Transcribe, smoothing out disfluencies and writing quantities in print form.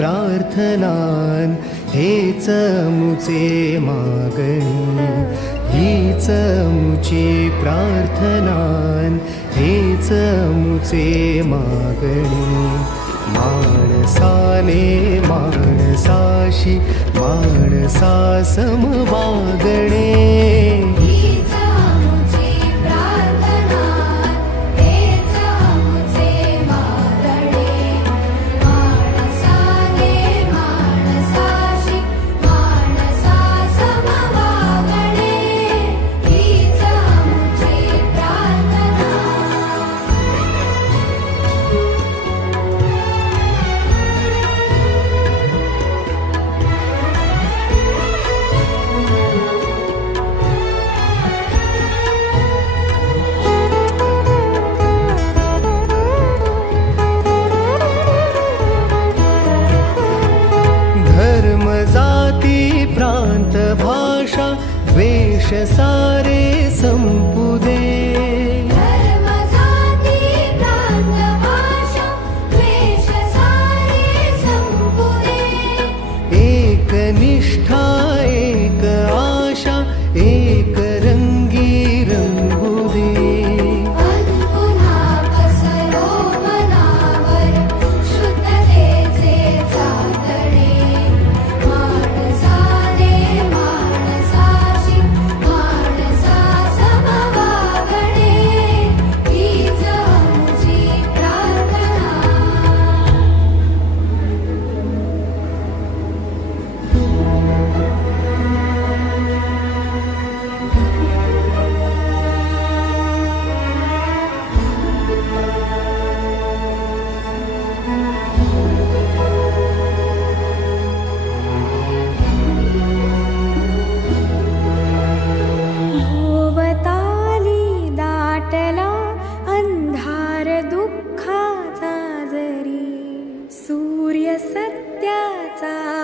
प्रार्थनान हेच मुचे मागणी, हीच मुची प्रार्थनान हेच मुचे मागणी. माणसाने माणसाशी माणसा सम वागणे, प्रांत भाषा द्वेष सारे संपुदे. धर्म जाती प्रांत भाषा द्वेष सारे संपुदे. एक निष्ठा एक आशा एक रंगी रंगुदे. पुन्हा पसरो मनावर शुद्धतेचे चातडे. दुःखाचा जरी सूर्य सत्याचा